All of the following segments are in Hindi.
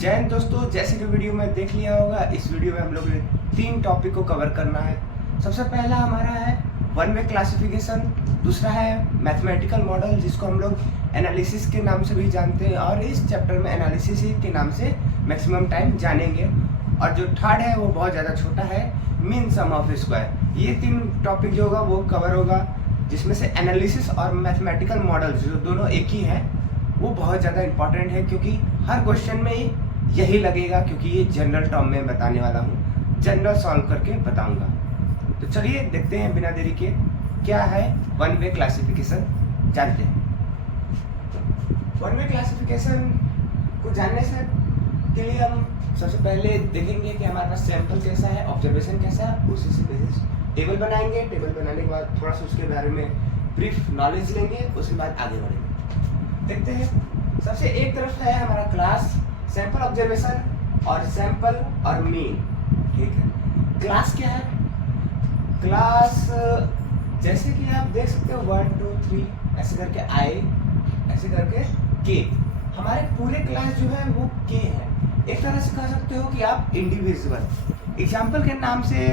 जैन दोस्तों, जैसे कि वीडियो में देख लिया होगा, इस वीडियो में हम लोग ने 3 टॉपिक को कवर करना है। सबसे पहला हमारा है वन वे क्लासिफिकेशन, दूसरा है मैथमेटिकल मॉडल जिसको हम लोग एनालिसिस के नाम से भी जानते हैं, और इस चैप्टर में एनालिसिस के नाम से मैक्सिमम टाइम जानेंगे। और जो थर्ड है वो बहुत ज़्यादा छोटा है, मीन सम ऑफ स्क्वायर। ये 3 टॉपिक जो होगा वो कवर होगा, जिसमें से एनालिसिस और मैथमेटिकल मॉडल जो दोनों एक ही हैं वो बहुत ज़्यादा इंपॉर्टेंट है, क्योंकि हर क्वेश्चन में यही लगेगा, क्योंकि ये जनरल टर्म में बताने वाला हूँ, जनरल सॉल्व करके बताऊंगा। तो चलिए देखते हैं बिना देरी के क्या है वन वे क्लासिफिकेशन, जानते हैं। वन वे क्लासिफिकेशन को जानने से के लिए हम सबसे पहले देखेंगे कि हमारे पास सैंपल कैसा है, ऑब्जर्वेशन कैसा है, उसी से बेसिस टेबल बनाएंगे। टेबल बनाने के बाद थोड़ा सा उसके बारे में ब्रीफ नॉलेज लेंगे, उसके बाद आगे बढ़ेंगे। देखते हैं, सबसे एक तरफ है हमारा क्लास, सैंपल ऑब्जर्वेशन और सैंपल और मीन। ठीक है, क्लास क्या है? क्लास जैसे कि आप देख सकते हो 1 2 3 ऐसे करके आए, ऐसे करके के। हमारे पूरे क्लास जो है वो के है। एक तरह से कह सकते हो कि आप इंडिविजुअल। एग्जाम्पल के नाम से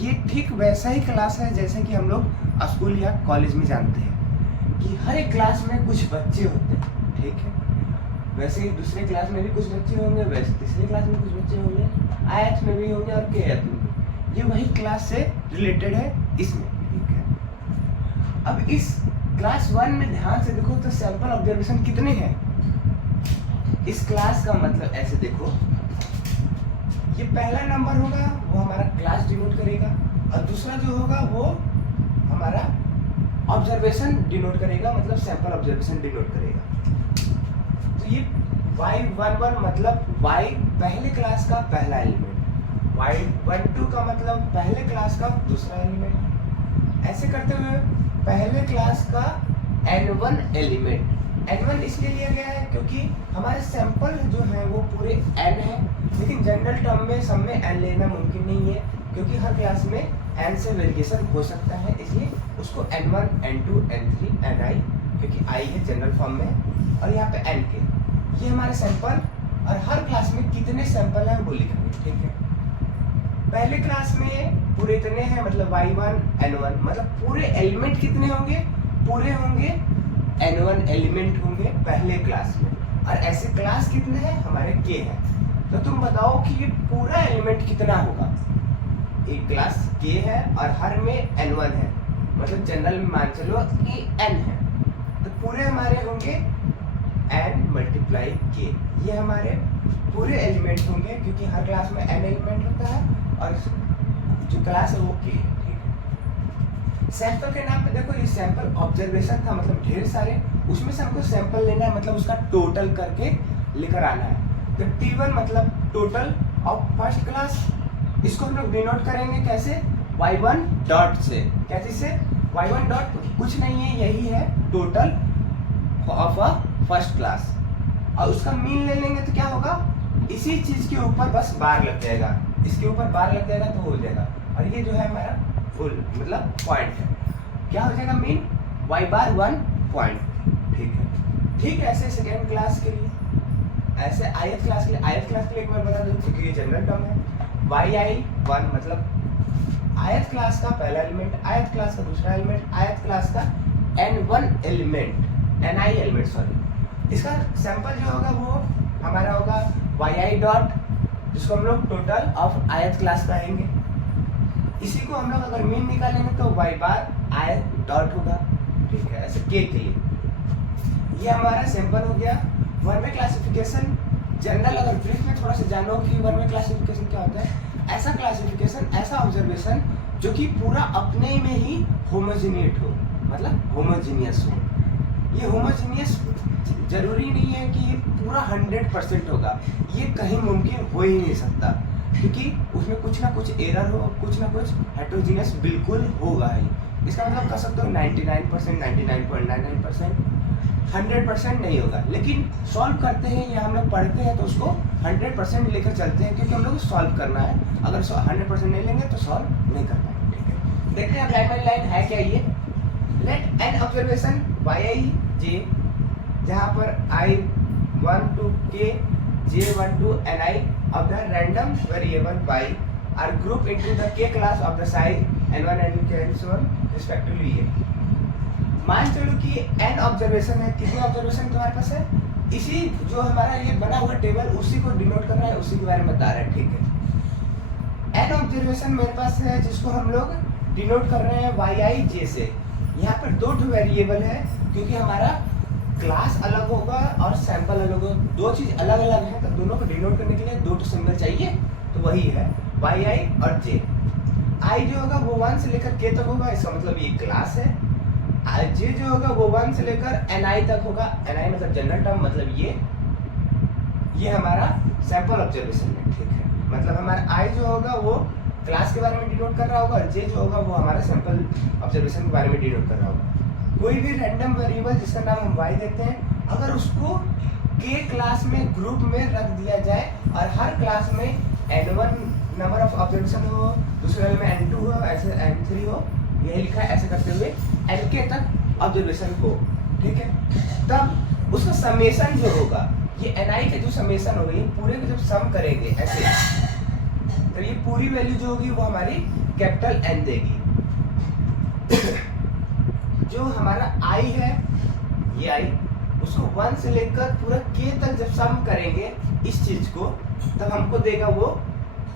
ये ठीक वैसा ही क्लास है जैसे कि हम लोग स्कूल या कॉलेज में जानते हैं कि हर एक क्लास में कुछ बच्चे होते हैं। ठीक है, वैसे ही दूसरे क्लास में भी कुछ बच्चे होंगे, वैसे तीसरे क्लास में कुछ बच्चे होंगे, आयथ में भी होंगे और के में भी। ये वही क्लास से रिलेटेड है इसमें। ठीक है, अब इस क्लास 1 में ध्यान से देखो तो सैंपल ऑब्जर्वेशन कितने हैं। इस क्लास का मतलब ऐसे देखो, ये पहला नंबर होगा वो हमारा क्लास डिनोट करेगा, और दूसरा जो होगा वो हमारा ऑब्जर्वेशन डिनोट करेगा, मतलब सैंपल ऑब्जर्वेशन डिनोट करेगा। तो ये y11 मतलब y पहले क्लास का पहला एलिमेंट, y12 का मतलब पहले क्लास का दूसरा एलिमेंट। ऐसे करते हुए पहले क्लास का n1 एलिमेंट। n1 इसलिए लिया गया है क्योंकि हमारे सैंपल जो है वो पूरे n है, लेकिन जनरल टर्म में सब में n लेना मुमकिन नहीं है, क्योंकि हर क्लास में n से वेरिएशन हो सकता है, इसलिए उसको n1 n2 n3 ni, क्योंकि i है जनरल फॉर्म में, और यहाँ पे n के। ये हमारे सैंपल, और हर क्लास में कितने सैंपल हैं वो लिखेंगे। ठीक है, पहले क्लास में पूरे इतने हैं, मतलब y1 n1, मतलब पूरे एलिमेंट कितने होंगे? पूरे होंगे n1 एलिमेंट होंगे पहले क्लास में। और ऐसे क्लास कितने हैं? हमारे k है। तो तुम बताओ कि ये पूरा एलिमेंट कितना होगा? एक क्लास k है और हर में n1 है, मतलब जनरल में मान चलो कि n है, तो पूरे हमारे होंगे n मल्टीप्लाई k। ये हमारे पूरे एलिमेंट होंगे, क्योंकि हर क्लास में n एलिमेंट होता है और जो क्लास है वो k है। ठीक है, सैंपल के नाम पे देखो, ये सैंपल ऑब्जर्वेशन था, मतलब ढेर सारे, उसमें से हमको सैंपल लेना है, मतलब उसका टोटल करके लेकर आना है। तो T1 मतलब टोटल ऑफ फर्स्ट क्लास, इसको हम लोग डिनोट करेंगे कैसे? y1 डॉट से। कैसे से? y1 डॉट कुछ नहीं है, यही है total of a first class, और उसका मीन ले लेंगे तो क्या होगा? इसी चीज के ऊपर बस बार लग जाएगा, इसके ऊपर बार लग जाएगा तो हो जाएगा, और ये जो है हमारा फुल मतलब पॉइंट है। क्या हो जाएगा? Mean y1 point. ठीक है, ठीक है। ऐसे सेकेंड क्लास के लिए, ऐसे ith क्लास के लिए, ith क्लास के लिए एक बार बता दूं क्योंकि ये जनरल टर्म है। yi1 मतलब ith क्लास का पहला एलिमेंट, ith क्लास का दूसरा एलिमेंट, ith क्लास का n1 element, ni element sorry. इसका सैंपल जो होगा वो हमारा होगा yi डॉट, जिसको हम लोग टोटल ऑफ ith क्लास कहेंगे। इसी को हम लोग अगर मीन निकालेंगे तो y बार ith डॉट होगा। ठीक है, ऐसे k के लिए ये हमारा सैंपल हो गया। वन वे क्लासिफिकेशन जनरल, अगर ब्रीफ में थोड़ा सा जानो कि वन वे क्लासिफिकेशन क्या होता है। ऐसा क्लासिफिकेशन, ऐसा ऑब्जर्वेशन जो कि पूरा अपने में ही होमोजीनियट हो, मतलब होमोजीनियस हो। ये होमोजीनियस जरूरी नहीं है कि ये पूरा 100% होगा, ये कहीं मुमकिन हो ही नहीं सकता, क्योंकि उसमें कुछ ना कुछ एरर हो, कुछ ना कुछ हेटेरोजीनियस बिल्कुल होगा ही। इसका मतलब कह सकते हो 99%, 99.99%, 100% नहीं होगा। लेकिन सॉल्व करते हैं या हम लोग पढ़ते हैं तो उसको 100% लेकर चलते हैं, क्योंकि हम लोग को सॉल्व करना है। अगर 100% नहीं लेंगे तो सॉल्व नहीं करना है। ठीक है, देखते हैं अब लाइन बाई लाइन है क्या ये। Let an observation yi j, जहाँ पर i1 to k J1 to Ni of the random variable y are grouped into the k class of the size n1 n2 and so on respectively है। मान चलो कि n ऑब्जर्वेशन है, कितने ऑब्जर्वेशन तुम्हारे पास है, इसी जो हमारा ये बना हुआ टेबल उसी को डिनोट कर रहा है, उसी के बारे में बता रहा है, ठीक है। n ऑब्जर्वेशन मेरे पास है जिसको हम लोग डिनोट कर रहे हैं yi j से। यहाँ पर दो वेरिएबल है क्योंकि हमारा क्लास अलग होगा और सैंपल अलग होगा, दो चीज अलग अलग है, तो दोनों को डिनोट करने के लिए दो सिंबल चाहिए, तो वही है yi और j। i जो होगा वो 1 से लेकर k तक होगा, इसका मतलब ये क्लास है। j जो होगा वो 1 से लेकर ni तक होगा, ni मतलब जनरल टर्म, मतलब ये हमारा सैंपल ऑब्जर्वेशन है, ठीक है। मतलब हमारा i जो होगा वो क्लास के बारे में डिनोट कर रहा होगा और j जो होगा वो हमारा सैंपल ऑब्जर्वेशन के बारे में डिनोट कर रहा होगा। कोई भी रैंडम वेरिएबल जिसका नाम हम y देते हैं, अगर उसको k क्लास में ग्रुप में रख दिया जाए और हर क्लास में n1 नंबर ऑफ ऑब्जर्वेशन हो, दूसरे वाले में n2 हो, ऐसे n3 हो, यही लिखा है, ऐसे करते हुए nk तक ऑब्जर्वेशन हो, ठीक है। तब उसका समेशन जो होगा, ये ni के जो समेशन होगी, पूरे को जब सम करेंगे ऐसे, तो ये पूरी वैल्यू जो होगी वो हमारी कैपिटल N देगी। जो हमारा i है, ये i, उसको 1 से लेकर पूरा k तक जब सम करेंगे इस चीज को, तब हमको देगा वो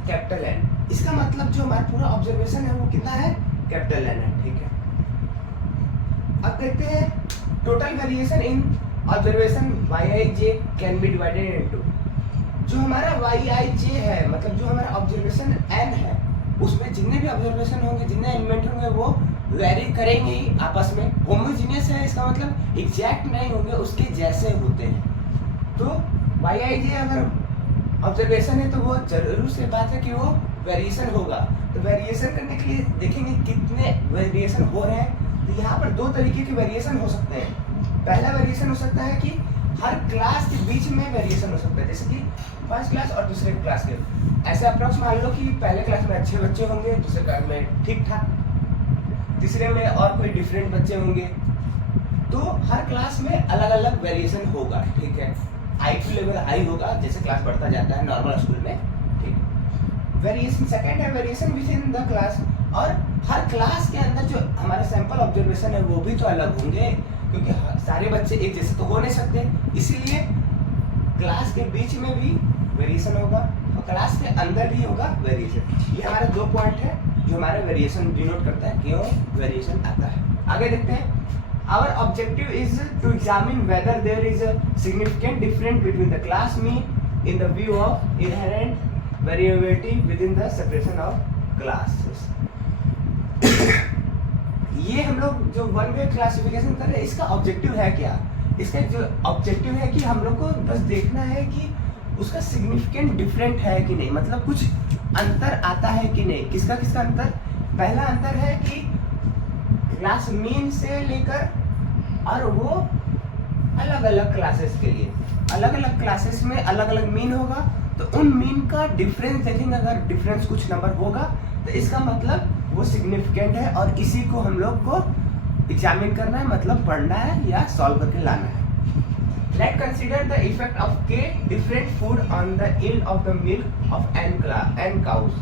कैपिटल N। इसका मतलब जो हमारा पूरा ऑब्जर्वेशन है वो कितना है, कैपिटल N है, ठीक है। अब देखते हैं total variation in observation yi can be divided into. जो हमारा yi है, मतलब जो हमारा ऑब्जर्वेशन n है, उसमें जितने भी ऑब्जर्वेशन होंगे, जितने एलिमेंट होंगे, वो वेरी करेंगे ही आपस में। होमोजीनियस है, इसका मतलब एग्जैक्ट नहीं होंगे, उसके जैसे होते हैं। तो yi अगर ऑब्जर्वेशन है तो वो जरूर से बात है कि वो वेरिएशन होगा। तो वेरिएशन करने के लिए देखेंगे कितने वेरिएशन हो रहे हैं। तो यहाँ पर दो तरीके के वेरिएशन हो सकते हैं। पहला वेरिएशन हो सकता है कि हर क्लास के बीच में वेरिएशन हो सकता है, जैसे कि फर्स्ट क्लास और दूसरे क्लास के। ऐसे अप्रोक्स मान लो कि पहले क्लास में अच्छे बच्चे होंगे, दूसरे क्लास में ठीक ठाक, तीसरे में और कोई डिफरेंट बच्चे होंगे। तो हर क्लास में अलग अलग वेरिएशन होगा, ठीक है। IQ लेवल हाई होगा जैसे क्लास बढ़ता जाता है नॉर्मल स्कूल में, ठीक। वेरिएशन सेकंड है variation with in the class, और हर क्लास के अंदर जो हमारे सैंपल ऑब्जर्वेशन है वो भी तो अलग होंगे, क्योंकि सारे बच्चे एक जैसे तो हो नहीं सकते, इसीलिए क्लास के बीच में भी वेरिएशन होगा और क्लास के अंदर भी होगा वेरिएशन। ये हमारे दो पॉइंट है जो हमारे वेरिएशन डिनोट करता है, क्यों वेरिएशन आता है। आगे देखते हैं। Our objective is to examine whether there is a significant difference between the class mean in the view of inherent variability within the separation of classes। ये हम लोग जो वन वे क्लासिफिकेशन कर रहे हैं, इसका ऑब्जेक्टिव है क्या? इसका जो ऑब्जेक्टिव है कि हम लोग को बस देखना है कि उसका सिग्निफिकेंट डिफरेंट है कि नहीं, मतलब कुछ अंतर आता है कि नहीं। किसका किसका अंतर? पहला अंतर है कि क्लास मीन से लेकर और वो अलग अलग क्लासेस के लिए, अलग अलग क्लासेस में अलग अलग मीन होगा, तो उन मीन का डिफरेंस देखेंगे। अगर डिफरेंस कुछ नंबर होगा तो इसका मतलब वो सिग्निफिकेंट है और इसी को हम लोग को एग्जामिन करना है, मतलब पढ़ना है या सॉल्व करके लाना है। Let's consider the effect of k different food on the yield of the milk of n cows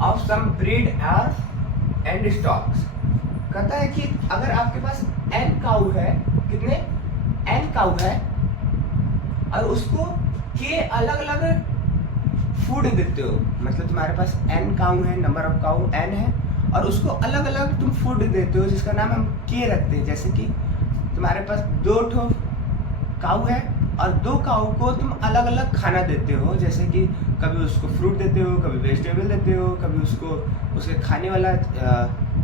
of some breed or and stocks। कहता है कि अगर आपके पास n काऊ है, कितने n काऊ है, और उसको k अलग अलग फूड देते हो, मतलब तुम्हारे पास n काऊ है, नंबर ऑफ काऊ n है, और उसको अलग अलग तुम फूड देते हो जिसका नाम हम k रखते हैं। जैसे कि तुम्हारे पास दो ठो काऊ है और दो काऊ को तुम अलग अलग खाना देते हो, जैसे कि कभी उसको फ्रूट देते हो, कभी वेजिटेबल देते हो, कभी उसको उसके खाने वाला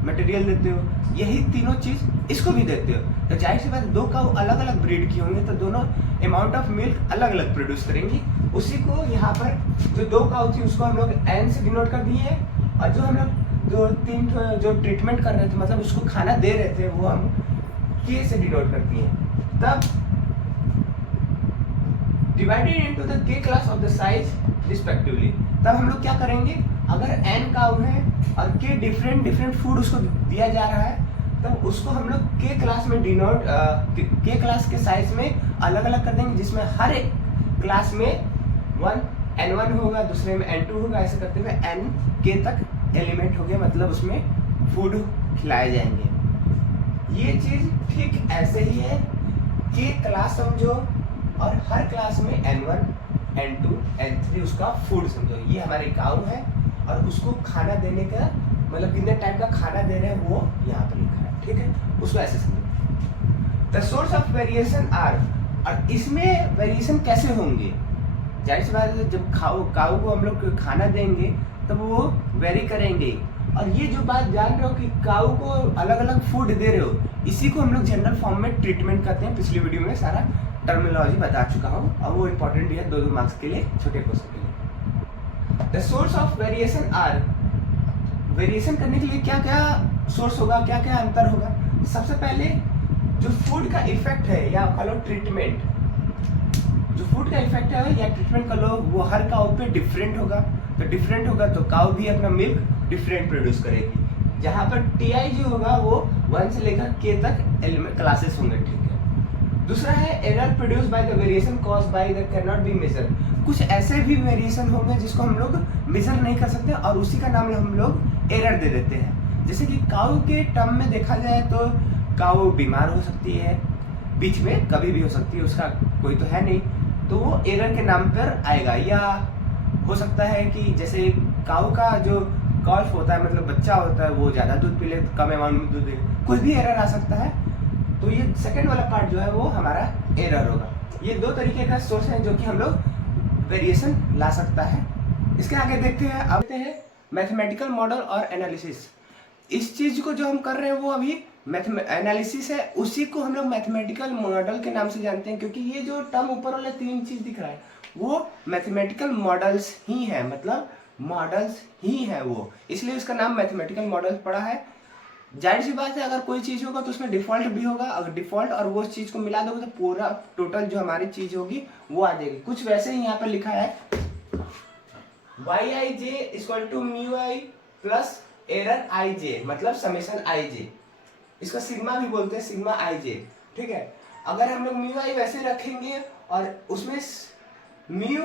मटेरियल देते हो, यही तीनों चीज़ इसको भी देते हो। तो जाहिर सी बात, दो काऊ अलग अलग ब्रीड की होंगी तो दोनों अमाउंट ऑफ मिल्क अलग अलग प्रोड्यूस करेंगी। उसी को यहाँ पर जो दो काऊ थी उसको हम लोग n से डिनोट कर दिए हैं, और जो हम लोग दो तीन जो ट्रीटमेंट कर रहे थे, मतलब उसको खाना दे रहे थे, वो हम k से डिनोट कर दिए हैं। तब divided into the k class of the size respectively. तब हम लोग क्या करेंगे, अगर n काऊ है और k डिफरेंट फूड उसको दिया जा रहा है, तब उसको हम लोग k क्लास में डिनोट k क्लास के साइज में अलग अलग कर देंगे, जिसमें हर एक क्लास में N1 होगा, दूसरे में N2 होगा, ऐसे करते हुए Nk तक एलिमेंट हो गया, मतलब उसमें फूड खिलाए जाएंगे। ये चीज ठीक ऐसे ही है कि क्लास समझो और हर क्लास में N1, N2, N3 उसका फूड समझो। ये हमारे काऊ है और उसको खाना देने का मतलब कितने टाइप का खाना दे रहे हैं वो यहाँ पर लिखा है, ठीक है, उसको ऐसे समझो। The source of variation are, और इसमें वेरिएशन कैसे होंगे, जाहिर सी बात है जब काऊ को हम लोग खाना देंगे तब वो वेरी करेंगे। और ये जो बात जान रहे हो कि काऊ को अलग अलग फूड दे रहे हो, इसी को हम लोग जनरल फॉर्म में ट्रीटमेंट करते हैं। पिछली वीडियो में सारा टर्मिनोलॉजी बता चुका हूँ, और वो इम्पोर्टेंट भी है 2-2 मार्क्स के लिए, छोटे क्वेश्चन के लिए। The source of variation are, variation करने के लिए क्या क्या सोर्स होगा, क्या क्या अंतर होगा। सबसे पहले जो फूड का इफेक्ट है या कह लो ट्रीटमेंट, जो फूड का इफेक्ट है या ट्रीटमेंट कर लो, वो हर काऊ पे डिफरेंट होगा। तो डिफरेंट होगा तो काऊ भी अपना मिल्क डिफरेंट प्रोड्यूस करेगी। जहाँ पर टीआई जो होगा वो 1 से लेकर के तक एलिमेंट क्लासेस होंगे, ठीक है। दूसरा है error produce by the variation caused by the can not be measure. कुछ ऐसे भी वेरिएशन होंगे जिसको हम लोग मेजर नहीं कर सकते और उसी का नाम हम लोग एरर दे देते हैं। जैसे कि काऊ के टर्म में देखा जाए तो काऊ बीमार हो सकती है, बीच में कभी भी हो सकती है, उसका कोई तो है नहीं, तो वो एरर के नाम पर आएगा। या हो सकता है कि जैसे काऊ का जो कॉल्फ होता है, मतलब बच्चा होता है, वो ज़्यादा दूध पी ले, कम अमाउंट में दूध दे, कुछ भी एरर आ सकता है। तो ये सेकंड वाला पार्ट जो है वो हमारा एरर होगा। ये 2 तरीके का सोर्स है जो कि हम लोग वेरिएशन ला सकता है। इसके आगे देखते हैं, अब देखते हैं मैथमेटिकल मॉडल और एनालिसिस। इस चीज को जो हम कर रहे हैं वो अभी एनालिसिस है, उसी को हम लोग मैथमेटिकल मॉडल के नाम से जानते हैं, क्योंकि ये जो टर्म ऊपर वाले 3 चीज दिख रहा है वो मैथमेटिकल मॉडल्स ही है, मतलब मॉडल्स ही है वो, इसलिए इसका नाम मैथमेटिकल मॉडल पड़ा है। जाहिर सी बात है अगर कोई चीज होगा तो उसमें डिफॉल्ट भी होगा, अगर डिफॉल्ट और वो चीज को मिला दोगे तो पूरा टोटल जो हमारी चीज होगी वो आ जाएगी। कुछ वैसे ही यहाँ पर लिखा है Yij equal to mu I plus error Ij, मतलब समेशन Ij, इसको सिग्मा भी बोलते हैं, सिग्मा Ij, ठीक है। अगर हम लोग म्यू आई वैसे रखेंगे और उसमें म्यू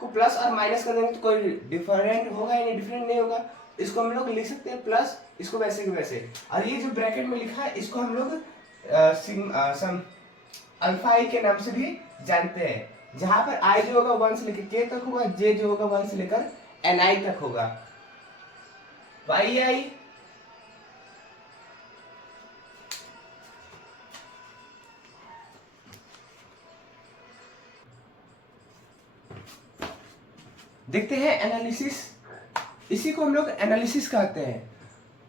को प्लस और माइनस कर देंगे तो कोई डिफरेंट होगा या नहीं, डिफरेंट नहीं होगा। इसको हम लोग लिख सकते हैं प्लस, इसको वैसे के वैसे। और ये जो ब्रैकेट में लिखा है इसको हम लोग अल्फा आई के नाम से भी जानते हैं, जहां पर आई जो होगा 1 से लेकर के तक होगा, जे जो होगा 1 से लेकर एन आई तक होगा। वाई आई देखते हैं एनालिसिस, इसी को हम लोग एनालिसिस कहते हैं।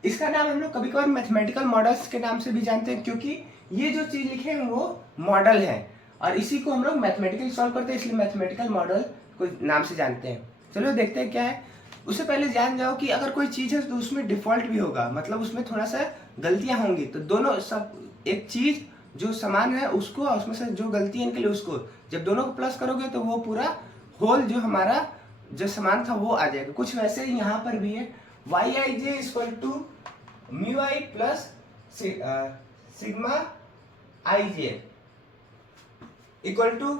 इसका नाम हम लोग कभी कभार मैथमेटिकल मॉडल्स के नाम से भी जानते हैं, क्योंकि ये जो चीज लिखे हैं वो मॉडल है और इसी को हम लोग मैथमेटिकल सॉल्व करते हैं, इसलिए मैथमेटिकल मॉडल को नाम से जानते हैं। चलो देखते हैं क्या है। उससे पहले जान जाओ कि अगर कोई चीज है तो उसमें डिफॉल्ट भी होगा, मतलब उसमें थोड़ा सा गलतियां होंगी। तो दोनों सब एक चीज जो समान है उसको और उसमें से जो गलती है निकले उसको जब दोनों को प्लस करोगे तो वो पूरा होल जो हमारा जो समान था वो आ जाएगा। कुछ वैसे ही यहाँ पर भी है Y I J equal to mu I plus sigma I J equal to,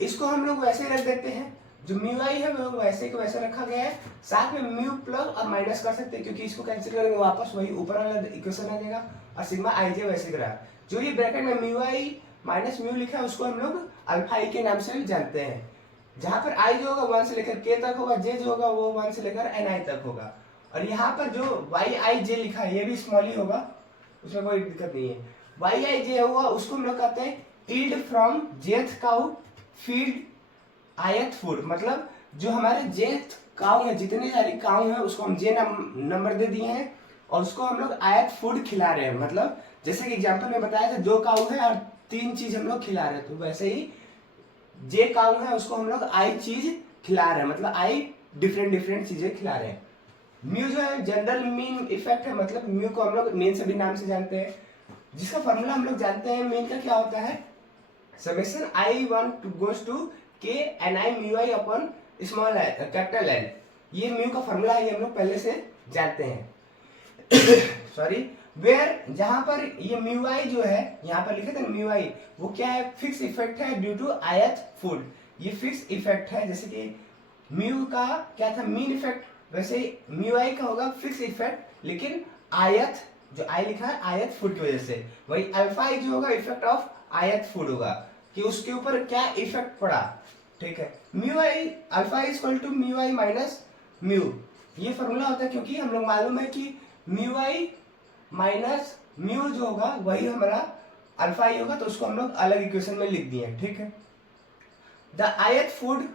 इसको हम लोग वैसे रख देते हैं, जो म्यू आई है वो वैसे को वैसे रखा गया है, साथ में म्यू प्लस और माइनस कर सकते हैं क्योंकि इसको कैंसिल करेंगे वापस वही ऊपर वाला इक्वेशन आ जाएगा। और सिग्मा आई जे वैसे करा, जो ये ब्रैकेट में म्यू आई माइनस म्यू लिखा है उसको हम लोग अल्फा आई के नाम से भी जानते हैं, जहां पर आई जो होगा 1 से लेकर के तक होगा, जे जो होगा वो 1 से लेकर एन आई तक होगा। और यहाँ पर जो वाई आई जे लिखा है ये भी स्मॉल ही होगा, उसमें कोई दिक्कत नहीं है। वाई आई जे हुआ उसको हम लोग कहते हैं ईल्ड फ्रॉम जेथ काउ फीड आयत फूड, मतलब जो हमारे जेथ काउ है, जितनी सारी काउ है उसको हम जे नंबर दे दिए हैं और उसको हम लोग आयत फूड खिला रहे हैं। मतलब जैसे कि एग्जांपल में बताया था 2 काउ है और 3 चीज हम लोग खिला रहे हैं, तो वैसे ही जे काउ है उसको हम लोग आई चीज खिला रहे हैं, मतलब आई डिफरेंट चीजें खिला रहे हैं। म्यू जो है जनरल मीन इफेक्ट है, मतलब म्यू को हम लोग मीन से भी नाम से जानते हैं, जिसका फॉर्मूला हम लोग जानते हैं। मीन का क्या होता है, समेशन i1 गोज टू के एन आई म्यू आई अपॉन स्मॉल कैपिटल एन, ये म्यू का फॉर्मूला है, ये हम लोग पहले से जानते हैं। सॉरी, वेयर जहां पर ये म्यू आई जो है यहाँ पर लिखे थे म्यू आई, वो क्या है, फिक्स इफेक्ट है ड्यू टू आयत फूड, ये फिक्स इफेक्ट है। जैसे कि म्यू का क्या था, मीन इफेक्ट, वैसे म्यू आई का होगा फिक्स इफेक्ट, लेकिन आयत, जो आई लिखा है आयत फुट की वजह से, वही अल्फा आई जो होगा इफेक्ट ऑफ आयत फुट होगा, कि उसके ऊपर क्या इफेक्ट पड़ा। ठीक है, mu I alpha I equal to mu I minus mu, ये फॉर्मूला होता है, क्योंकि हम लोग मालूम है कि म्यू आई माइनस म्यू जो होगा वही हमारा अल्फा आई होगा, तो उसको हम लोग अलग इक्वेशन में लिख दिए। ठीक है, द आयत फूड,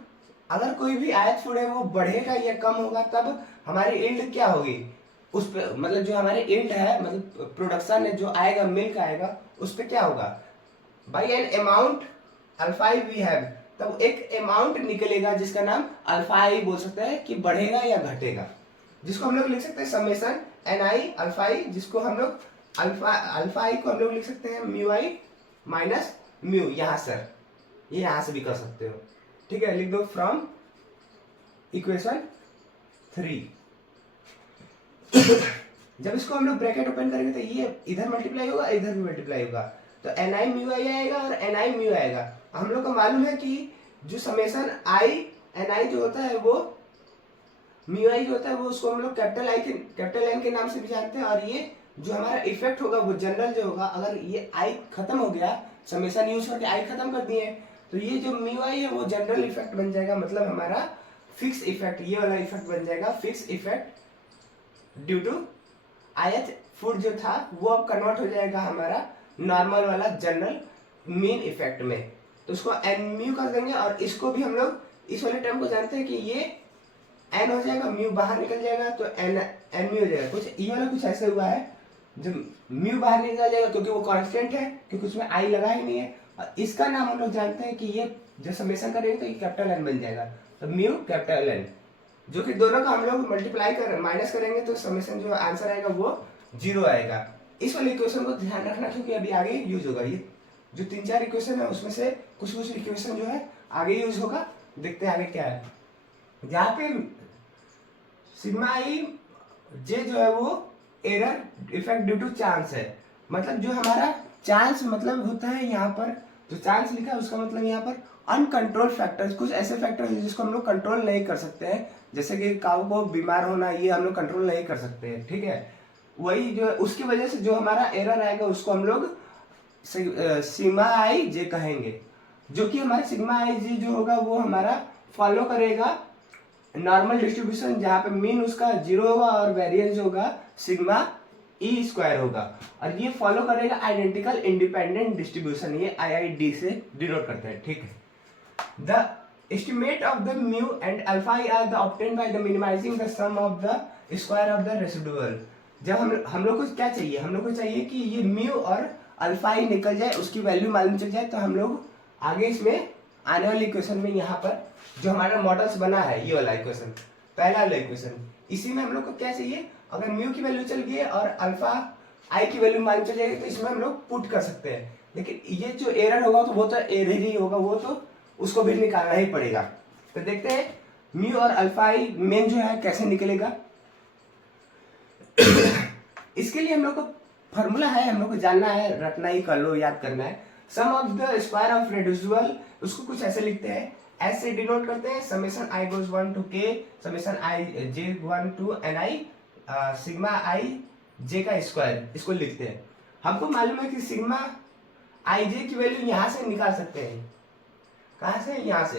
अगर कोई भी आयत फूड है वो बढ़ेगा या कम होगा, तब हमारी यील्ड क्या होगी, उस पे मतलब जो हमारे यील्ड है, मतलब प्रोडक्शन है जो आएगा, मिल्क आएगा, उस पे क्या होगा, by an amount alpha I we have, तब एक अमाउंट निकलेगा जिसका नाम अल्फा आई बोल सकते हैं, कि बढ़ेगा या घटेगा, जिसको हम लोग लिख सकते हैं समेशन एन आई अल्फा आई, जिसको हम लोग अल्फा आई को हम लोग लिख सकते हैं म्यू आई माइनस म्यू, यहाँ सर ये यहां से भी कर सकते हो। ठीक है, लिख दो फ्रॉम इक्वेशन 3। जब इसको हम लोग ब्रैकेट ओपन करेंगे तो ये इधर मल्टीप्लाई होगा, इधर भी मल्टीप्लाई होगा, तो एन आई म्यू आई आएगा और एन आई म्यू आएगा। हम लोग को मालूम है कि जो समेशन आई एन आई जो होता है वो म्यू आई जो होता है वो उसको हम लोग कैपिटल एन के नाम से भी जानते हैं, और ये जो हमारा इफेक्ट होगा वो जनरल जो होगा, अगर ये आई खत्म हो गया, समेशन यूज करके आई खत्म कर दिए, तो ये जो म्यू आई है वो जनरल इफेक्ट बन जाएगा, मतलब हमारा फिक्स इफेक्ट, ये वाला इफेक्ट बन जाएगा फिक्स इफेक्ट ड्यू टू आयत फूड जो था वो अब कन्वर्ट हो जाएगा हमारा नॉर्मल वाला जनरल मीन इफेक्ट में, तो उसको एन म्यू कर देंगे, और इसको भी हम लोग इस वाले टर्म को जानते हैं कि ये एन हो जाएगा, म्यू बाहर निकल जाएगा तो एन म्यू हो जाएगा। कुछ ये वाला कुछ ऐसे हुआ है, जब म्यू बाहर निकल जाएगा क्योंकि वो कांस्टेंट है, क्योंकि उसमें आई लगा ही नहीं है, और इसका नाम हम लोग जानते हैं कि ये जब समेशन करेंगे तो ये कैपिटल एन बन जाएगा, तो म्यू कैपिटल एन, जो कि दोनों का हम लोग मल्टीप्लाई कर माइनस करेंगे तो समेशन जो आंसर आएगा वो 0 आएगा। इस वाले इक्वेशन को ध्यान रखना, क्योंकि अभी आगे यूज होगा, ये जो 3-4 इक्वेशन है उसमें से कुछ इक्वेशन जो है आगे यूज होगा, देखते हैं आगे क्या है। यहाँ पे सिग्मा आई जे जो है वो error effect due to chance है, मतलब जो हमारा चांस मतलब होता है, यहाँ पर जो चांस लिखा है उसका मतलब यहाँ पर अनकंट्रोल फैक्टर्स, कुछ ऐसे फैक्टर हैं जिसको हम लोग कंट्रोल नहीं कर सकते हैं, जैसे कि काऊ को बीमार होना, ये हम लोग कंट्रोल नहीं कर सकते हैं। ठीक है, वही जो उसकी वजह से जो हमारा एरर आएगा उसको हम लोग सिग्मा आई जे कहेंगे, जो कि हमारा सिग्मा आई जे जो होगा वो हमारा फॉलो करेगा नॉर्मल डिस्ट्रीब्यूशन, जहाँ पे मीन उसका 0 होगा और वेरिएंस होगा सिग्मा ई स्क्वायर होगा, और ये फॉलो करेगा आइडेंटिकल इंडिपेंडेंट डिस्ट्रीब्यूशन, ये IID से डिनोट करते हैं। ठीक है, the estimate of the mu and alpha I are the obtained by the minimizing the sum of the square of the residual। जब हम लोग को क्या चाहिए, हम लोग को चाहिए कि ये म्यू और अल्फा आई निकल जाए, उसकी वैल्यू मालूम चल जाए, तो हम लोग आगे इसमें आने वाले इक्वेशन में यहाँ पर जो हमारा मॉडल्स बना है, ये वाला इक्वेशन, पहला वाला इक्वेशन, इसी में हम लोग को क्या चाहिए, अगर म्यू की वैल्यू चल गई और अल्फा आई की वैल्यू मालूम चल जाएगी तो इसमें हम लोग पुट कर सकते हैं, लेकिन ये जो एरर होगा तो वो तो एरर ही होगा, वो तो उसको भी निकालना ही पड़ेगा। तो देखते हैं म्यू और अल्फा आई मेन जो है कैसे निकलेगा। इसके लिए हम लोग को फॉर्मूला है, हम लोग को जानना है, रटना ही कर लो, याद करना है। Sum of the square of reducible, उसको कुछ ऐसे लिखते हैं, ऐसे डिनोट करते हैं, summation I goes 1 to K summation I J 1 to N I sigma I J का स्क्वायर, इसको लिखते हैं। हमको मालूम है कि सिग्मा आई जे की वैल्यू यहाँ से निकाल सकते हैं, कहाँ से, यहाँ से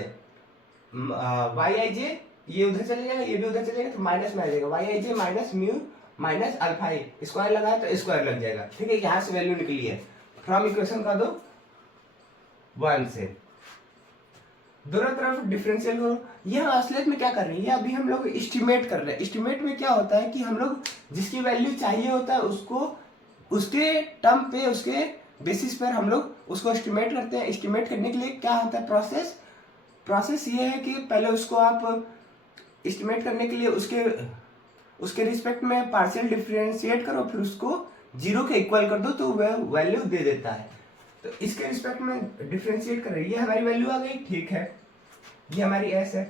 वाई आई जे, ये उधर चले जाएगा, ये भी उधर चले जाएगा, तो माइनस में आ जाएगा, Y I J minus mu minus alpha I, square लगाया तो स्क्वायर लग जाएगा। ठीक है, यहाँ से वैल्यू निकली है, फ्रॉम इक्वेशन का दो 1 से, दोनों तरफ डिफरेंशियल करो। यह असलियत में क्या कर रही है, अभी हम लोग एस्टिमेट कर रहे हैं। एस्टिमेट में क्या होता है कि हम लोग जिसकी वैल्यू चाहिए होता है उसको उसके टर्म पे, उसके बेसिस पर हम लोग उसको एस्टिमेट करते हैं। एस्टिमेट करने के लिए क्या होता है प्रोसेस ये है कि पहले उसको आप एस्टिमेट करने के लिए उसके रिस्पेक्ट में पार्शियल डिफरेंशिएट करो, फिर उसको 0 के इक्वल कर दो तो वह वैल्यू दे देता है। तो इसके रिस्पेक्ट में डिफरेंशिएट कर रही है, ये हमारी वैल्यू आ गई। ठीक है, ये हमारी एस है,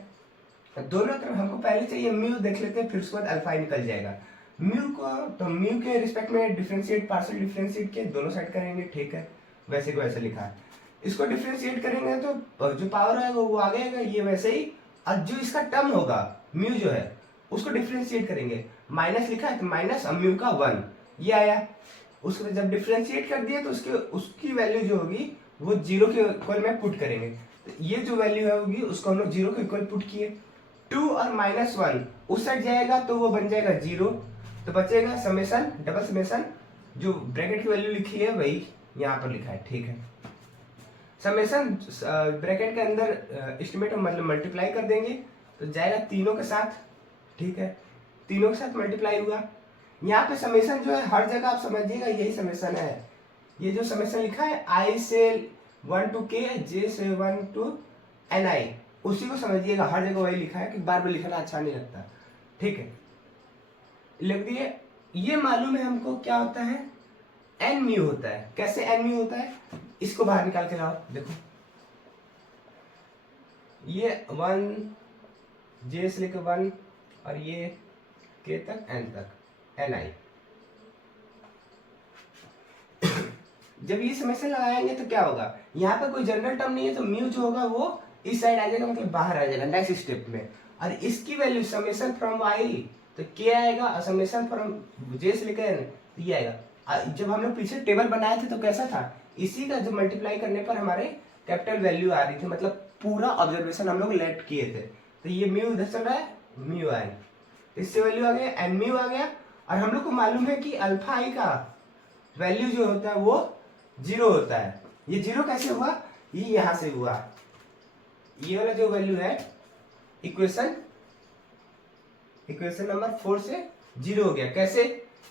दोनों तरफ हमको पहले चाहिए म्यू, देख लेते हैं, फिर उसके बाद अल्फा निकल जाएगा। म्यू को तो म्यू के रिस्पेक्ट में डिफरेंशिएट पार्शियल डिफरेंशिएट के दोनों साइड करेंगे। ठीक है, वैसे को ऐसे लिखा है। इसको डिफ्रेंशिएट करेंगे तो जो पावर आएगा वो आ जाएगा, ये वैसे ही। और जो इसका टर्म होगा म्यू जो है उसको डिफ्रेंशिएट करेंगे, माइनस लिखा है तो माइनस म्यू का 1 ये आया। उसको जब डिफ्रेंशिएट कर दिया तो उसकी वैल्यू जो होगी वो 0 के इक्वल में पुट करेंगे। तो ये जो वैल्यू है होगी उसको हम लोग 0 के इक्वल पुट किए। 2 और -1 उस साइड जाएगा तो वो बन जाएगा 0, तो बचेगा समेसन, डबल समेसन, जो ब्रैकेट की वैल्यू लिखी है वही यहाँ पर लिखा है, ठीक है। समेसन ब्रैकेट के अंदर एस्टिमेट मतलब मल्टीप्लाई कर देंगे तो जाएगा तीनों के साथ, ठीक है। तीनों के साथ मल्टीप्लाई हुआ। यहाँ पे समेसन जो है हर जगह आप समझिएगा यही समेसन है। ये जो समेसन लिखा है I से 1 to K, J से 1 to Ni, उसी को समझिएगा, हर जगह वही लिखा है कि बार बार लिखना अच्छा नहीं लगता, ठीक है। लिख दिए। ये मालूम है हमको क्या होता है, एन म्यू होता है। कैसे एन म्यू होता है, इसको बाहर निकाल के लाओ, देखो ये 1 J से लेकर 1 और ये K तक N तक Ni। जब ये समेसन लगाएंगे तो क्या होगा, यहाँ पे कोई जनरल टर्म नहीं है तो म्यू जो होगा वो इस साइड आ जाएगा, मतलब बाहर आ जाएगा नेक्स्ट स्टेप में। और इसकी वैल्यू समेसन फ्रॉम आई तो K आएगा और समेसन फ्रॉम J से लेकर N तो ये आएगा। जब हम लोग पीछे टेबल बनाए थे तो कैसा था, इसी का जो मल्टीप्लाई करने पर हमारे कैपिटल वैल्यू आ रही थी, मतलब पूरा ऑब्जर्वेशन हम लोग लेट किए थे। तो ये म्यू इधर चल रहा है, म्यू आई, इससे वैल्यू आ गया, एन म्यू आ गया। और हम लोग को मालूम है कि अल्फा आई का वैल्यू जो होता है वो 0 होता है। ये 0 कैसे हुआ, ये यहां से हुआ, ये वाला जो वैल्यू है इक्वेशन नंबर 4 से 0 हो गया। कैसे,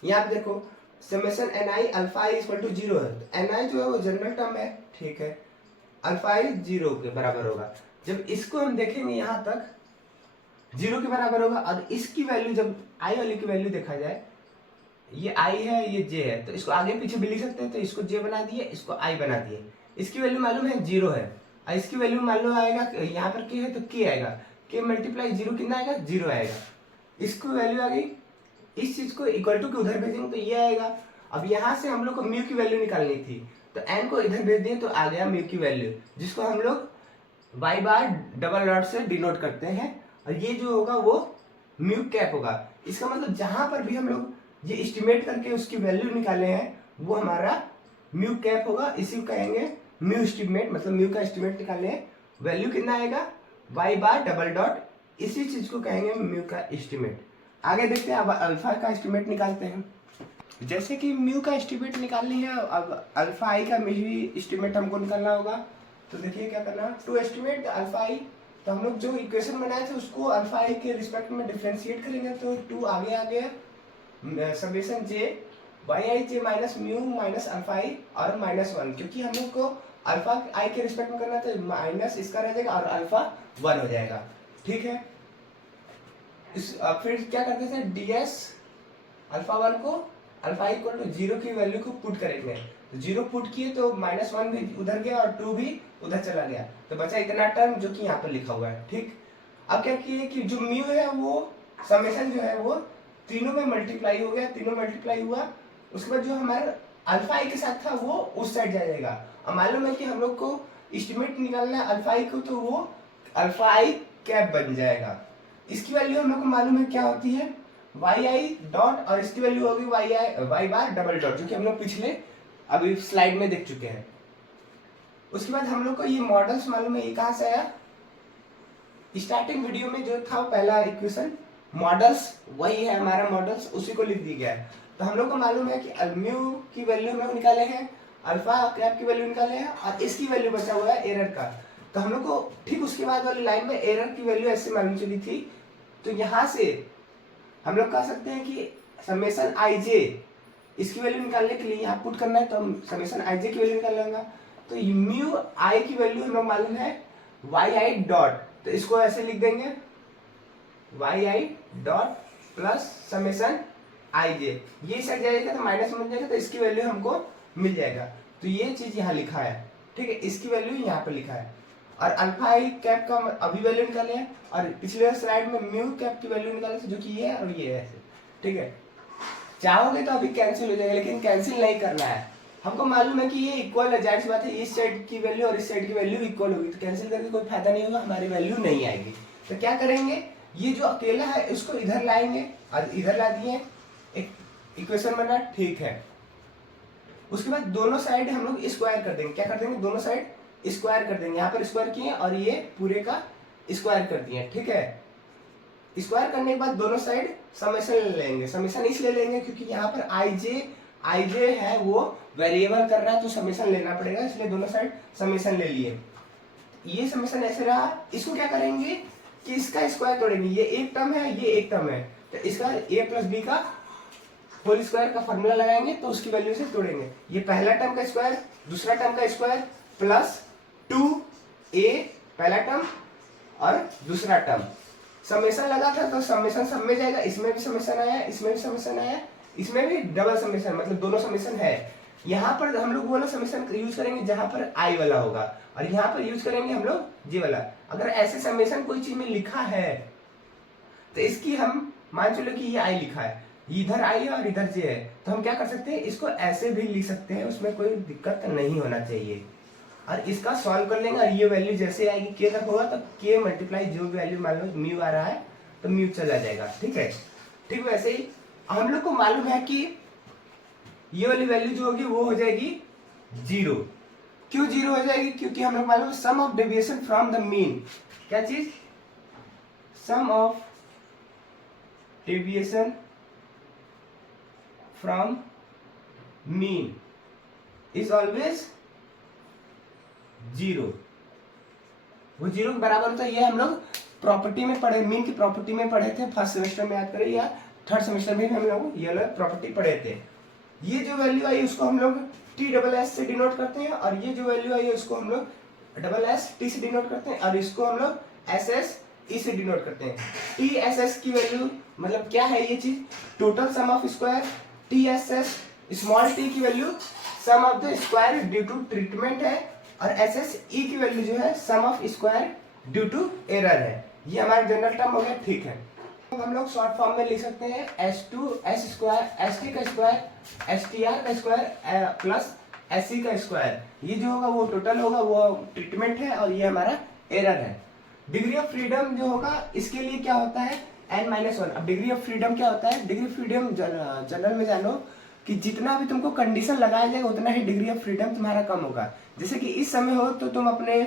यहाँ पे देखो summation Ni alpha I equal to 0 है, तो Ni जो है वो जनरल टर्म है, ठीक है। अल्फा आई 0 के बराबर होगा। जब इसको हम देखेंगे यहाँ तक 0 के बराबर होगा, और इसकी वैल्यू जब आई वाली की वैल्यू देखा जाए, ये i है ये j है, तो इसको आगे पीछे भी लिख सकते हैं, तो इसको j बना दिए, इसको i बना दिए। इसकी वैल्यू मालूम है 0 है, और इसकी वैल्यू मालूम आएगा, यहाँ पर k है तो k आएगा, k मल्टीप्लाई 0 कितना आएगा, 0 आएगा। इसको वैल्यू आ गई, इस चीज को इक्वल टू के उधर भेजेंगे तो ये आएगा। अब यहाँ से हम लोग को म्यू की वैल्यू निकालनी थी, तो n को इधर भेज दिए तो आ गया म्यू की वैल्यू, जिसको हम लोग y बार डबल डॉट से डिनोट करते हैं। और ये जो होगा वो म्यू कैप होगा। इसका मतलब जहां पर भी हम लोग ये एस्टिमेट करके उसकी वैल्यू निकाले हैं वो हमारा म्यू कैप होगा। इसी को कहेंगे म्यू एस्टिमेट, मतलब म्यू का एस्टिमेट निकाले हैं, वैल्यू कितना आएगा y बार डबल डॉट, इसी चीज को कहेंगे म्यू का एस्टिमेट। आगे देखते हैं, अब अल्फा का एस्टिमेट निकालते हैं। जैसे कि म्यू का एस्टिमेट निकालनी है, अब अल्फा आई का भी एस्टिमेट हमको निकालना होगा। तो देखिए क्या करना, टू एस्टिमेट अल्फा आई, तो हम लोग जो इक्वेशन बनाए थे उसको अल्फा आई के रिस्पेक्ट में डिफरेंशिएट करेंगे। तो 2 आगे आ गया, summation j Y I J minus mu minus alpha आई और -1, क्योंकि हम लोग को अल्फा आई के रिस्पेक्ट में करना था, माइनस इसका रह जाएगा और अल्फा 1 हो जाएगा, ठीक है। फिर क्या करते थे, ds अल्फा 1 को अल्फा आई इक्वल टू 0 की वैल्यू को पुट करेंगे। तो 0 पुट किए तो -1 भी उधर गया और 2 भी उधर चला गया, तो बचा इतना टर्म जो कि यहाँ पर लिखा हुआ है, ठीक। अब क्या किए कि जो म्यू है वो समेसन जो है वो तीनों में मल्टीप्लाई हो गया, तीनों मल्टीप्लाई हुआ। उसके बाद जो हमारा अल्फा आई के साथ था वो उस साइड जाएगा। अब मालूम है कि हम लोग को एस्टिमेट निकालना है अल्फा आई को, तो वो अल्फा आई कैप बन जाएगा। इसकी वैल्यू हम लोग को मालूम है क्या होती है, वाई आई डॉट, और इसकी वैल्यू होगी वाई बार डबल डॉट, जो कि हम लोग पिछले अभी स्लाइड में देख चुके हैं। उसके बाद हम लोग को ये मॉडल्स मालूम है, ये कहाँ से आया, स्टार्टिंग वीडियो में जो था पहला इक्वेशन मॉडल्स, वही है हमारा मॉडल्स, उसी को लिख दी गया है। तो हम लोग को मालूम है कि म्यू की वैल्यू हम लोग निकाले हैं, अल्फा कैप की वैल्यू निकाले हैं, और इसकी वैल्यू बचा हुआ है एरर का। तो हम लोग को ठीक उसके बाद वाली लाइन में एरर की वैल्यू ऐसे मालूम चली थी, तो यहाँ से हम लोग कह सकते हैं कि समेसन आई जे, इसकी वैल्यू निकालने के लिए यहाँ पुट करना है, तो हम समेसन आई जे की वैल्यू निकाल लेंगे। तो म्यू आई की वैल्यू हम लोग मालूम है वाई आई डॉट, तो इसको ऐसे लिख देंगे Y I dot plus summation I J, ये साइड जाएगा तो माइनस बन जाएगा, तो इसकी वैल्यू हमको मिल जाएगा। तो ये चीज यहाँ लिखा है, ठीक है, इसकी वैल्यू यहाँ पे लिखा है। और अल्फा आई कैप का अभी वैल्यू निकाले हैं, और पिछले स्लाइड में म्यू कैप की वैल्यू निकाले थे, जो कि ये है और ये है ऐसे, ठीक है। चाहोगे तो अभी कैंसिल हो जाएगा, लेकिन कैंसिल नहीं करना है, हमको मालूम है कि ये इक्वल है, जाहिर सी बात है इस साइड की वैल्यू और इस साइड की वैल्यू इक्वल होगी, तो कैंसिल करके कोई फायदा नहीं होगा, हमारी वैल्यू नहीं आएगी। तो क्या करेंगे, ये जो अकेला है इसको इधर लाएंगे और इधर ला दिए, एक इक्वेशन बना, ठीक है। उसके बाद दोनों साइड हम लोग स्क्वायर कर देंगे। क्या कर देंगे, दोनों साइड स्क्वायर कर देंगे। यहाँ पर स्क्वायर किए और ये पूरे का स्क्वायर कर दिए, ठीक है। स्क्वायर करने के बाद दोनों साइड समेशन ले लेंगे। समेशन इसलिए लेंगे क्योंकि यहाँ पर आई जे है वो वेरिएबल कर रहा है, तो समेशन लेना पड़ेगा, इसलिए दोनों साइड समेशन ले लिए। ये समेशन ऐसे रहा। इसको क्या करेंगे कि इसका स्क्वायर तोड़ेंगे। ये एक टर्म है, ये एक टर्म है, तो इसका a प्लस बी का होल स्क्वायर का फॉर्मूला लगाएंगे तो उसकी वैल्यू से तोड़ेंगे। ये पहला टर्म का स्क्वायर, दूसरा टर्म का स्क्वायर प्लस 2a पहला टर्म और दूसरा टर्म। समेशन लगा था तो समेशन सब में जाएगा, इसमें भी समेशन आया, इसमें भी समेशन आया, इसमें भी डबल समेशन, मतलब दोनों समेशन है। यहाँ पर हम लोग वो वाला समेशन यूज करेंगे जहां पर आई वाला होगा, और यहाँ पर यूज करेंगे हम लोग जे वाला। अगर ऐसे समेशन कोई चीज में लिखा है तो इसकी हम मान चलो कि ये आई लिखा है, इधर आई है और इधर जे है, तो हम क्या कर सकते हैं, इसको ऐसे भी लिख सकते हैं, उसमें कोई दिक्कत नहीं होना चाहिए। और इसका सॉल्व कर लेंगे और ये वैल्यू जैसे आएगी के तक होगा तो के मल्टीप्लाई जो वैल्यू मान लो म्यू आ रहा है तो म्यू चला जाएगा, ठीक है। ठीक वैसे ही हम लोग को मालूम है कि ये वाली वैल्यू जो होगी वो हो जाएगी 0। क्यों 0 हो जाएगी, क्योंकि हम लोग मालूम है sum of deviation from the mean. क्या चीज, sum of deviation from mean is always 0। वो 0 के बराबर होता है। ये हम लोग प्रॉपर्टी में पढ़े, मीन की प्रॉपर्टी में पढ़े थे, फर्स्ट सेमेस्टर में याद करें, या थर्ड सेमेस्टर में भी हम लोग ये वाला प्रॉपर्टी पढ़े थे। ये जो वैल्यू आई उसको हम लोग TSS से डिनोट करते हैं, और ये जो वैल्यू आई उसको हम लोग SST से डिनोट करते हैं, और इसको हम लोग SSE से डिनोट करते हैं। TSS की वैल्यू मतलब क्या है, ये चीज total sum of square. TSS small t की value sum of the square due to treatment है, और SSE की वैल्यू जो है sum of square due to error है। ये हमारा जनरल टर्म हो गया, ठीक है। हम लोग शॉर्ट फॉर्म में लिख सकते हैं S2 S स्क्वायर ST का स्क्वायर STR का स्क्वायर प्लस SC का स्क्वायर। ये जो होगा वो टोटल होगा, वो ट्रीटमेंट है, और ये हमारा एरर है। डिग्री ऑफ फ्रीडम जो होगा इसके लिए क्या होता है n-1। अब डिग्री ऑफ फ्रीडम क्या होता है, डिग्री ऑफ फ्रीडम जनरल में जानो कि जितना भी तुमको कंडीशन लगाया जाएगा उतना ही डिग्री ऑफ फ्रीडम तुम्हारा कम होगा। जैसे कि इस समय हो तो तुम अपने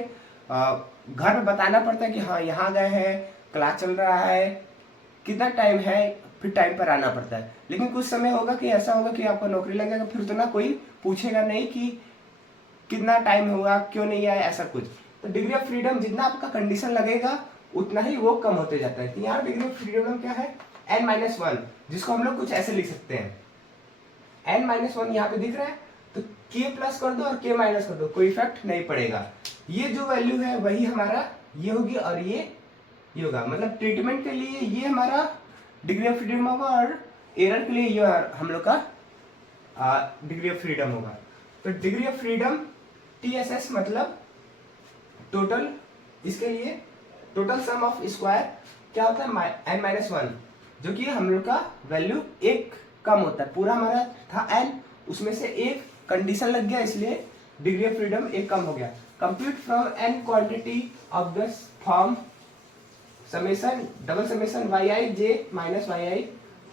घर में बताना पड़ता है कि हाँ यहाँ गए हैं, क्लास चल रहा है, कितना टाइम है, फिर टाइम पर आना पड़ता है। लेकिन कुछ समय होगा कि ऐसा होगा कि आपको नौकरी लग जाएगा, फिर उतना कोई पूछेगा नहीं कि कितना टाइम होगा, क्यों नहीं आया, ऐसा कुछ। तो डिग्री ऑफ फ्रीडम जितना आपका कंडीशन लगेगा उतना ही वो कम होते जाता है। तो यहाँ डिग्री ऑफ फ्रीडम क्या है n-1, जिसको हम लोग कुछ ऐसे लिख सकते हैं। n-1 यहाँ पे दिख रहा है, तो k प्लस कर दो और k माइनस कर दो, कोई इफेक्ट नहीं पड़ेगा। ये जो वैल्यू है वही हमारा ये होगी, और ये होगा, मतलब ट्रीटमेंट के लिए ये हमारा डिग्री ऑफ फ्रीडम होगा, और एरर के लिए ये हम लोग का डिग्री ऑफ फ्रीडम होगा। तो डिग्री ऑफ फ्रीडम TSS मतलब टोटल, इसके लिए टोटल सम ऑफ स्क्वायर क्या होता है n-1, जो कि हम लोग का वैल्यू 1 कम होता है। पूरा हमारा था n, उसमें से 1 कंडीशन लग गया, इसलिए डिग्री ऑफ फ्रीडम 1 कम हो गया। Compute from n quantity of the form summation double summation yi minus yi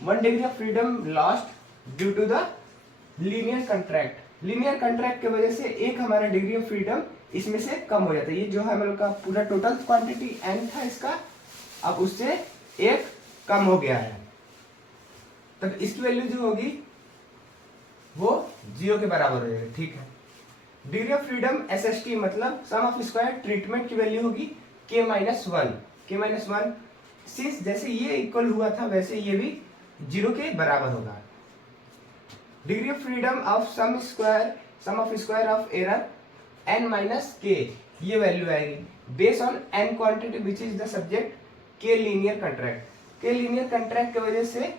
1 degree of freedom lost due to the linear contract. Linear contract की वजह से एक हमारा डिग्री ऑफ फ्रीडम इसमें से कम हो जाता है। ये जो है हम लोग का पूरा टोटल क्वांटिटी n था इसका, अब उससे 1 कम हो गया है, तब इसकी वैल्यू जो होगी वो 0 के बराबर हो जाएगी, ठीक है। डिग्री ऑफ फ्रीडम SST मतलब सम ऑफ स्क्वायर ट्रीटमेंट की वैल्यू होगी k-1। k-1 सिंस जैसे ये इक्वल हुआ था वैसे ये भी 0 के बराबर होगा। Degree of freedom of sum of square of error n-k, ये वैल्यू आएगी based on n quantity which is the subject k linear contract. k linear contract की वजह से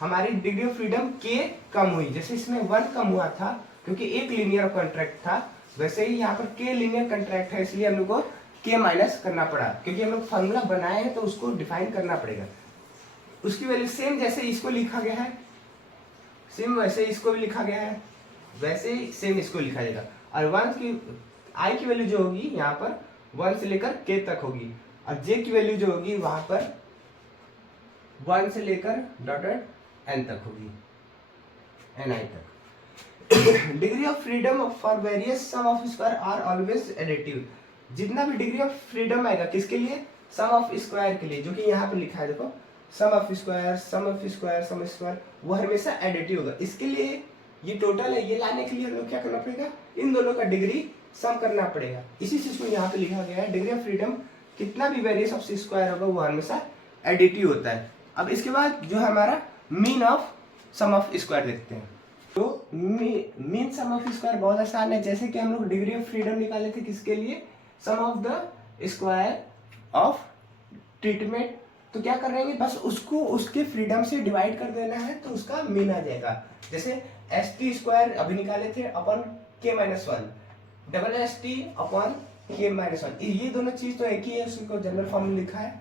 हमारी डिग्री ऑफ फ्रीडम k कम हुई। जैसे इसमें 1 कम हुआ था क्योंकि एक लीनियर कंट्रैक्ट था, वैसे ही यहाँ पर k लीनियर कंट्रैक्ट है, इसलिए हम लोग को k माइनस करना पड़ा, क्योंकि हम लोग फार्मूला बनाए हैं तो उसको डिफाइन करना पड़ेगा। उसकी वैल्यू सेम जैसे इसको लिखा गया है, सेम वैसे इसको भी लिखा गया है, वैसे ही सेम इसको लिखा जाएगा। और 1 की आई की वैल्यू जो होगी यहाँ पर 1 से लेकर k तक होगी, और j की वैल्यू जो होगी वहां पर 1 से लेकर डॉटेड n तक होगी, ni तक। Degree of freedom for various sum of square are always additive. जितना भी डिग्री ऑफ फ्रीडम आएगा किसके लिए, सम ऑफ स्क्वायर के लिए, जो कि यहाँ पे लिखा है देखो, sum of square sum of square sum square, वो हमेशा एडिटिव होगा। इसके लिए ये टोटल है, ये लाने के लिए हमें क्या करना पड़ेगा, इन दोनों का डिग्री सम करना पड़ेगा। इसी चीज को यहाँ पे लिखा गया है, डिग्री ऑफ फ्रीडम कितना भी वेरियस ऑफ स्क्वायर होगा वो हमेशा एडिटिव होता है। अब इसके बाद जो है हमारा mean of sum of square देखते हैं। तो मीन सम ऑफ स्क्वायर बहुत आसान है, जैसे कि हम लोग डिग्री ऑफ फ्रीडम निकाले थे किसके लिए, sum of the square of treatment. तो क्या कर रहे हैं, बस उसको उसके फ्रीडम से डिवाइड कर देना है तो उसका मीन आ जाएगा। जैसे एस टी स्क्वायर अभी निकाले थे अपन k-1, double S T upon k-1, ये दोनों चीज तो एक ही है। उसको जनरल फॉर्म में लिखा है,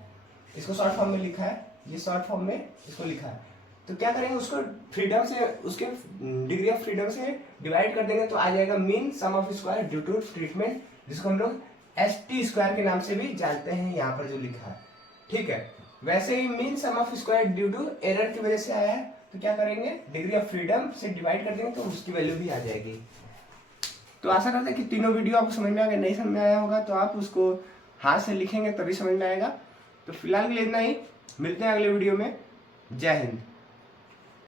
इसको शॉर्ट फॉर्म में लिखा है, ये शॉर्ट फॉर्म में इसको लिखा है। तो क्या करेंगे, उसको फ्रीडम से, उसके डिग्री ऑफ फ्रीडम से डिवाइड कर देंगे तो आ जाएगा mean sum of square due to treatment, जिसको हम लोग एस टी स्क्वायर के नाम से भी जानते हैं, यहाँ पर जो लिखा है। ठीक है, वैसे ही mean sum of square due to error की वजह से आया है, तो क्या करेंगे, डिग्री ऑफ फ्रीडम से डिवाइड कर देंगे तो उसकी वैल्यू भी आ जाएगी। तो आशा करते हैं कि तीनों वीडियो आपको समझ में आ गया। नहीं समझ में आया होगा तो आप उसको हाथ से लिखेंगे तभी समझ में आएगा। तो फिलहाल के लिए इतना ही, मिलते हैं अगले वीडियो में। जय हिंद।